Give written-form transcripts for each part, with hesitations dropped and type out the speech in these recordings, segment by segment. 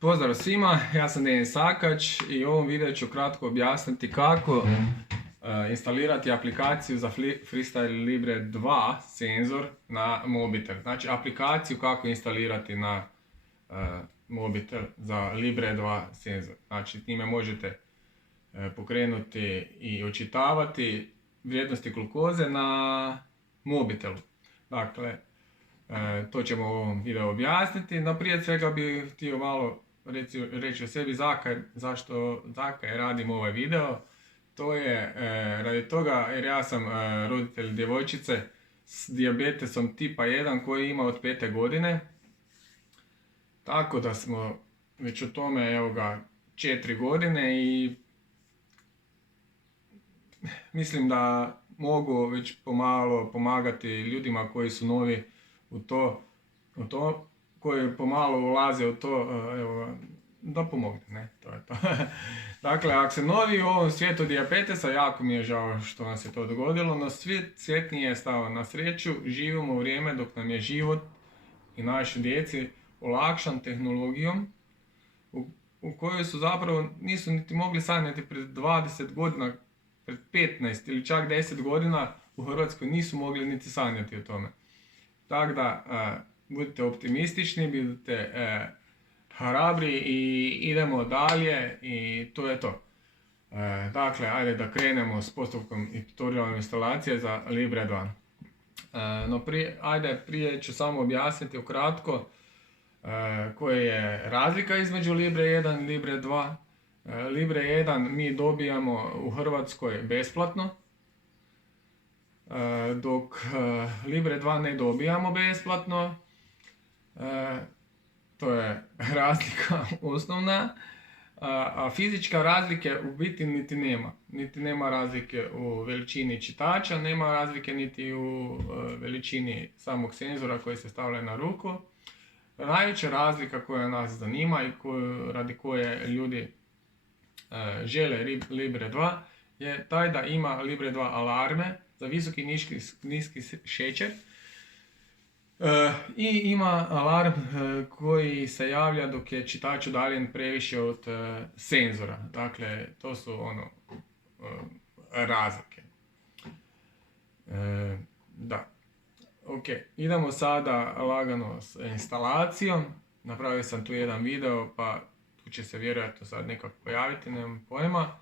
Pozdrav svima, ja sam Denis Sakač i u ovom videu ću kratko objasniti kako instalirati aplikaciju za Freestyle Libre 2 senzor na mobitel. Znači aplikaciju kako instalirati na mobitel za Libre 2 senzor. Znači time možete pokrenuti i očitavati vrijednosti glukoze na mobitelu. Dakle, to ćemo u ovom videu objasniti, no prije svega bih htio malo reći o sebi zakaj radim ovaj video. To je radi toga jer ja sam roditelj djevojčice s dijabetesom tipa 1 koji ima od 5. godine. Tako da smo već o tome 4 godine i mislim da mogu već pomalo pomagati ljudima koji su novi u to, koji pomalo ulaze u to, da pomogne, ne, to je to. Dakle, ako se novi u ovom svijetu dijabetesa, jako mi je žao što nam se to dogodilo, no svijet nije stao na sreću, živimo u vrijeme dok nam je život i našoj djeci olakšan tehnologijom u kojoj su zapravo nisu niti mogli sanjati pred 20 godina, pred 15 ili čak 10 godina u Hrvatskoj nisu mogli niti sanjati o tome. Tako da, budite optimistični, budite hrabri i idemo dalje i to je to. Dakle, ajde da krenemo s postupkom i tutorialom instalacije za Libre 2. No prije ću samo objasniti ukratko koja je razlika između Libre 1 i Libre 2. Libre 1 mi dobijamo u Hrvatskoj besplatno, dok Libre 2 ne dobijamo besplatno. To je razlika osnovna, a fizička razlike u biti niti nema. Niti nema razlike u veličini čitača, nema razlike niti u veličini samog senzora koji se stavlja na ruku. Najveća razlika koja nas zanima i radi koje ljudi žele Libre 2 je taj da ima Libre 2 alarme za visoki i niski šećer i ima alarm koji se javlja dok je čitač udaljen previše od senzora. Dakle, to su razlike. Da. Ok, idemo sada lagano s instalacijom. Napravio sam tu jedan video pa tu će se vjerojatno sad nekako pojaviti, nemam pojma.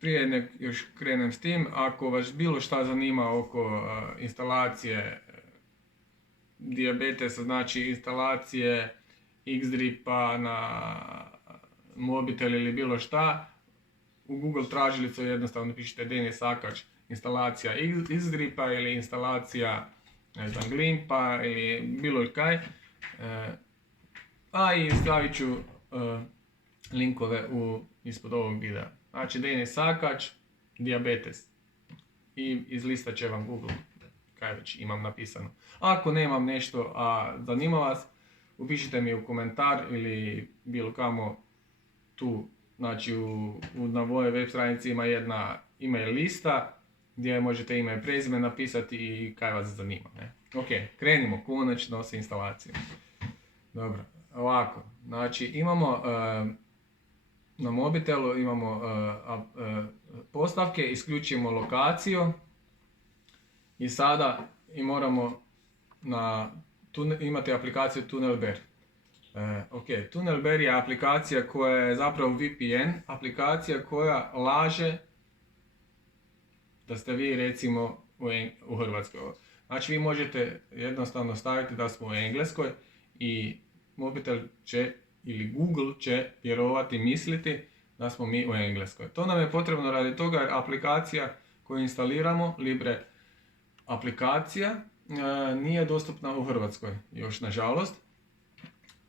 Prije još krenem s tim, ako vas bilo šta zanima oko instalacije dijabetesa, znači instalacije X-Dripa na mobitel ili bilo šta, u Google tražilicu jednostavno pišite Denis Sakač instalacija X-Dripa ili instalacija, ne znam, Glimpa ili bilo kaj. A i stavit ću linkove ispod ovog videa. Znači Denis Sakač, dijabetes. I izlistat će vam Google, kaj već imam napisano. Ako nemam nešto, a zanima vas, upišite mi u komentar ili bilo kamo tu. Znači na mojoj web stranici ima jedna email lista gdje možete ime i prezime napisati i kaj vas zanima. Ne? Ok, krenimo konačno s instalacijom. Dobro, ovako. Znači imamo na mobitelu imamo postavke, isključimo lokaciju i sada moramo imati aplikaciju TunnelBear. Ok, TunnelBear je aplikacija koja je zapravo VPN, aplikacija koja laže da ste vi recimo u Hrvatskoj. Znači vi možete jednostavno staviti da smo u Engleskoj i mobitel će ili Google će vjerovati, misliti da smo mi u Engleskoj. To nam je potrebno radi toga jer aplikacija koju instaliramo, Libre aplikacija, nije dostupna u Hrvatskoj još nažalost.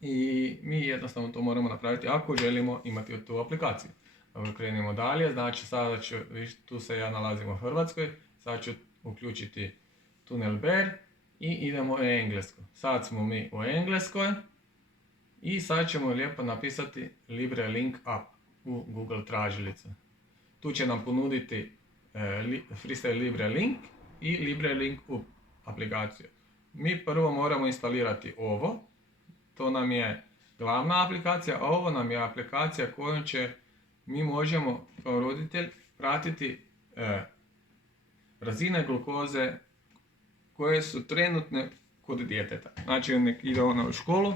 I mi jednostavno to moramo napraviti ako želimo imati tu aplikaciju. Dobro, krenemo dalje. Znači sada ću, tu se ja nalazim u Hrvatskoj, sad ću uključiti TunnelBear i idemo u Englesku. Sad smo mi u Engleskoj. I sad ćemo lijepo napisati Libre Link App u Google tražilicu. Tu će nam ponuditi Freestyle Libre Link i Libre Link Up aplikaciju. Mi prvo moramo instalirati ovo to nam je glavna aplikacija, a ovo nam je aplikacija kojom mi možemo kao roditelj pratiti razine glukoze koje su trenutne kod djeteta. Znači, nek ide ona u školu,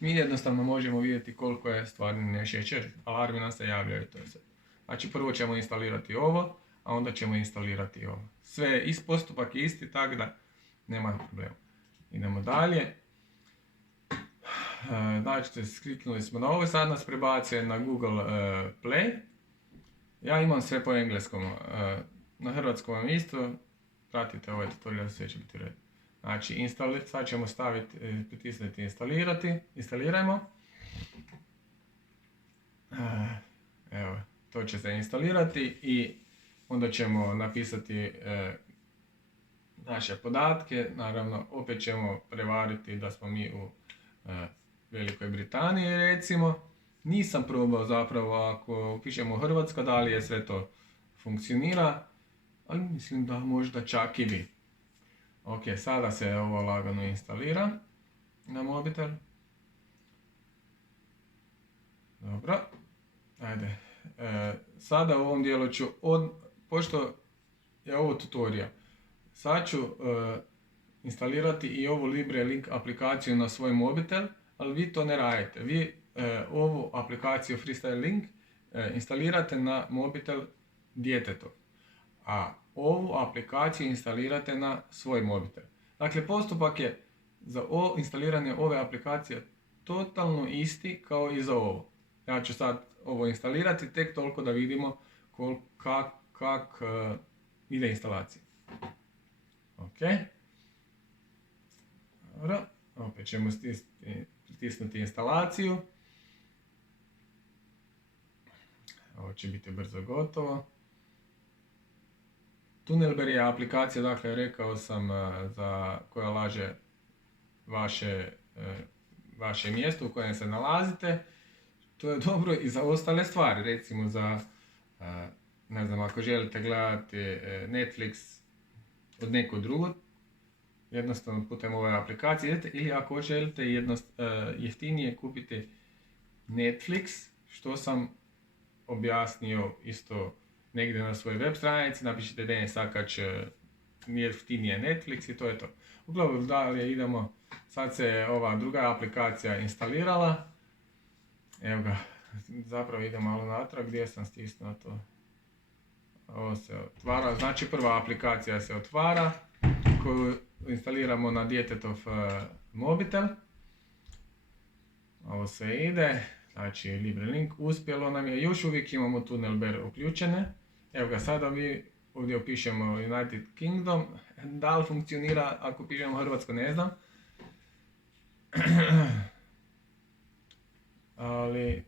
mi jednostavno možemo vidjeti koliko je stvarni šećer, alarmi nam se javljaju, to je sve. Znači, prvo ćemo instalirati ovo, a onda ćemo instalirati ovo. Sve je postupak je isti, tako da nema problema. Idemo dalje. Znači, kliknuli smo na ovo, sad nas prebacuje na Google Play. Ja imam sve po engleskom, na hrvatskom vam isto, pratite ovaj tutorial, sve će biti u redu. Znači, sad ćemo pritisnuti instalirajmo. Evo, to će se instalirati i onda ćemo napisati naše podatke. Naravno, opet ćemo prevariti da smo mi u Velikoj Britaniji, recimo. Nisam probao zapravo, ako upišemo Hrvatska, da li je sve to funkcionira, ali mislim da možda čak i bi. Ok, sada se ovo lagano instalira na mobitel. Dobro, ajde. Sada u ovom dijelu ću, pošto je ovo tutorial, sad ću instalirati i ovu LibreLink aplikaciju na svoj mobitel, ali vi to ne radite. Vi ovu aplikaciju Freestyle Link instalirate na mobitel djetetov, a ovu aplikaciju instalirate na svoj mobitel. Dakle, postupak je za instaliranje ove aplikacije totalno isti kao i za ovo. Ja ću sad ovo instalirati tek toliko da vidimo kak ide instalacija. Ok. Dobro. Opet ćemo pritisnuti instalaciju. Ovo će biti brzo gotovo. Tunnelbear je aplikacija, dakle, rekao sam, koja laže vaše mjesto u kojem se nalazite. To je dobro i za ostale stvari, recimo za, ne znam, ako želite gledati Netflix od nekog drugog, jednostavno putem ove aplikacije, ili ako želite jeftinije kupiti Netflix, što sam objasnio isto negdje na svojoj web stranici, napišite Denis Sakač jeftinije Netflix i to je to. Uglavnom dalje idemo, sad se ova druga aplikacija instalirala. Evo ga, zapravo idem malo natrag, gdje sam stisnuo to. Ovo se otvara, znači prva aplikacija se otvara, koju instaliramo na djetetov mobitel. Ovo se ide, znači LibreLink, uspjelo nam je, još uvijek imamo Tunnelbear uključene. Evo ga, sada mi ovdje upišemo United Kingdom, da li funkcionira ako pišemo Hrvatsko ne znam. Ali,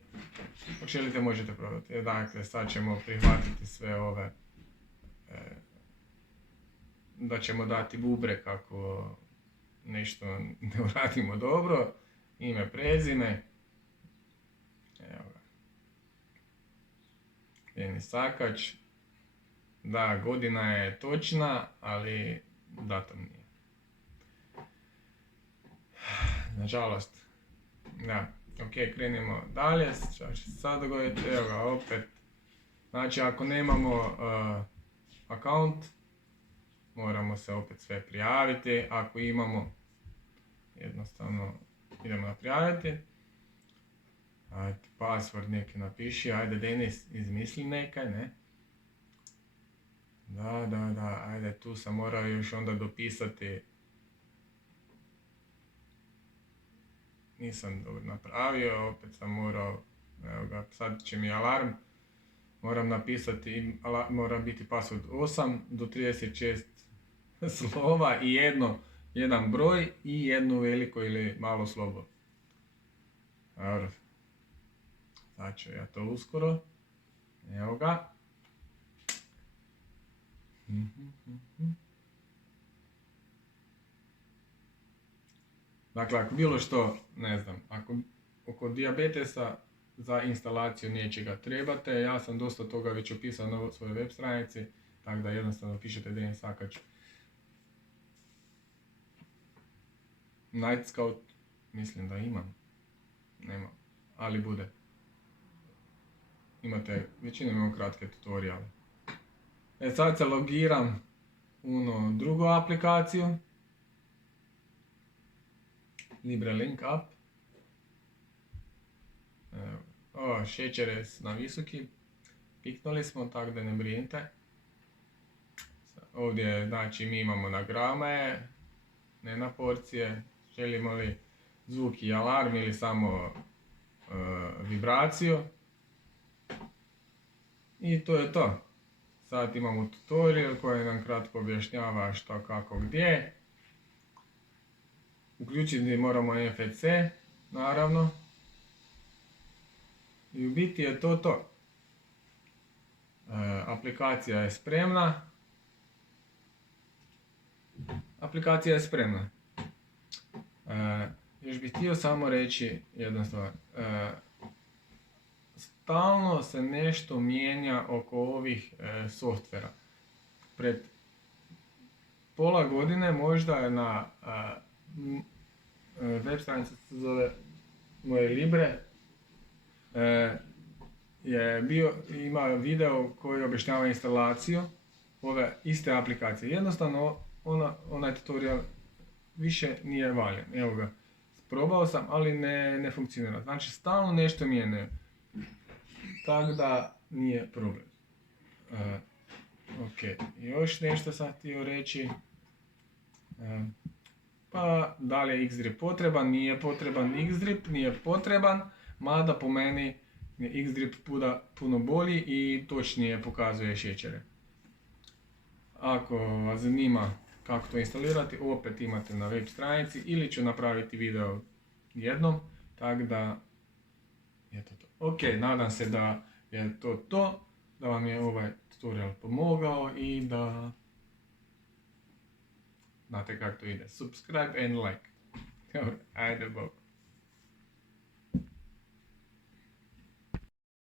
ako želite možete probati. Dakle, sad ćemo prihvatiti sve ove, da ćemo dati bubrek ako nešto ne uradimo dobro, ime, prezime. Evo ga. Denis Sakač. Da, godina je točna, ali datum nije. Nažalost. Da. Ok, krenimo dalje, što će se sad dogoditi, evo ga opet. Znači, ako nemamo account, moramo se opet sve prijaviti. Ako imamo, jednostavno idemo na prijaviti. Ajde, password neki napiši, ajde Denis, izmisli nekaj, ne? Da, ajde, tu sam morao još onda dopisati. Nisam dobro napravio, opet sam morao, evo ga, sad će mi alarm, moram napisati, mora biti password 8 do 36 slova i jedan broj i jedno veliko ili malo slovo. Dobro, sad ću ja to uskoro, evo ga. Dakle, ako bilo što, ne znam, ako oko dijabetesa za instalaciju nečega trebate, ja sam dosta toga već opisao na svojoj web stranici, tako da jednostavno pišete Denis Sakač Night Scout Mislim da imam. Nema. Ali bude. Većinom imam kratke tutoriale. Sad se logiram u drugu aplikaciju. LibreLink app. Šećer je na visoki. Piknuli smo, tako da ne brinite. Ovdje, znači, mi imamo na grame, ne na porcije. Želimo li zvuk i alarm ili samo vibraciju. I to je to. Sad imamo tutorial koji nam kratko objašnjava što, kako, gdje. Uključiti moramo NFC, naravno. I u biti je to. Aplikacija je spremna. Još bih htio samo reći jednu stvar. Stalno se nešto mijenja oko ovih softvera. Pred pola godine možda je na web stranica se zove Moje Libre, ima video koji objašnjava instalaciju ove iste aplikacije. Jednostavno onaj tutorial više nije valjan. Evo ga, probao sam, ali ne funkcionira. Znači stalno nešto mijenjaju. Tako da nije problem. Ok, još nešto sam htio reći. Pa da li je Xdrip potreban? Nije potreban Xdrip, nije potreban, mada po meni je Xdrip puno bolji i točnije pokazuje šećere. Ako vas zanima kako to instalirati, opet imate na web stranici ili ću napraviti video jednom, tako da je to. Ok, nadam se da je to, da vam je ovaj tutorial pomogao i da znate kako to ide. Subscribe and like. Ajde, bok.